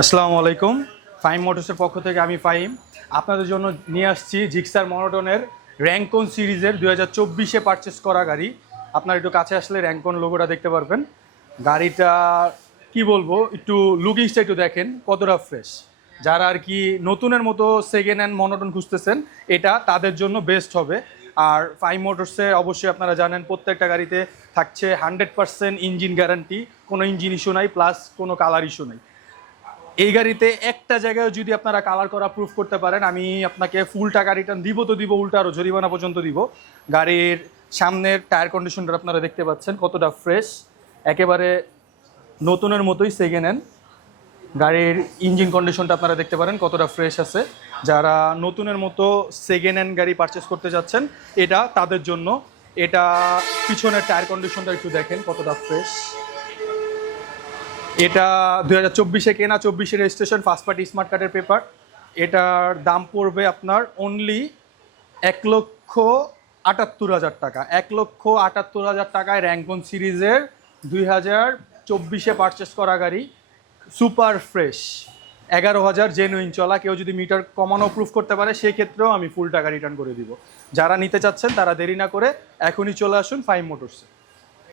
আসসালামু আলাইকুম। ফাইম মোটরসের পক্ষ থেকে আমি ফাইম। আপনাদের জন্য নিয়ে আসছি জিক্সার মনোটনের র্যাঙ্কন সিরিজের দু হাজার চব্বিশে পারচেস করা গাড়ি। আপনার একটু কাছে আসলে র্যাঙ্কন লোগোটা দেখতে পারবেন। গাড়িটা কি বলব, একটু লুকিংসটা একটু দেখেন, কতটা ফ্রেশ যারা আর কি নতুনের মতো সেকেন্ড হ্যান্ড মনোটন খুঁজতেছেন, এটা তাদের জন্য বেস্ট হবে। আর ফাইভ মোটরসে অবশ্যই আপনারা জানেন, প্রত্যেকটা গাড়িতে থাকছে হান্ড্রেড পার্সেন্ট ইঞ্জিন গ্যারান্টি কোনো ইঞ্জিন ইস্যু নাই প্লাস কোনো কালার ইস্যু নাই। এই গাড়িতে একটা জায়গায় যদি আপনারা কালার করা প্রুফ করতে পারেন, আমি আপনাকে ফুল টাকা রিটার্ন দিব তো দিব, উল্টা আরও জরিমানা পর্যন্ত দিব। গাড়ির সামনের টায়ার কন্ডিশনটা আপনারা দেখতে পাচ্ছেন, কতটা ফ্রেশ একেবারে নতুনের মতোই সেকেন্ড হ্যান্ড গাড়ির ইঞ্জিন কন্ডিশনটা আপনারা দেখতে পারেন, কতটা ফ্রেশ আছে। যারা নতুনের মতো সেকেন্ড হ্যান্ড গাড়ি পারচেস করতে যাচ্ছেন, এটা তাদের জন্য। এটা পিছনের টায়ার কন্ডিশনটা একটু দেখেন, কতটা ফ্রেশ এটা দু হাজার চব্বিশে কেনা, চব্বিশে রেজিস্ট্রেশন ফার্স্ট পার্টি স্মার্ট কার্ডের পেপার এটার দাম পড়বে আপনার অনলি এক লক্ষ আটাত্তর হাজার টাকা। এক লক্ষ আটাত্তর হাজার টাকায় র্যাঙ্কন সিরিজের দুই হাজার চব্বিশে পারচেস করা গাড়ি সুপার ফ্রেশ এগারো হাজার জেনুইন চলা। কেউ যদি মিটার কমানো প্রুফ করতে পারে, সেক্ষেত্রেও আমি ফুল টাকা রিটার্ন করে দিব। যারা নিতে চাচ্ছেন, তারা দেরি না করে এখনই চলে আসুন ফাইভ মোটরসে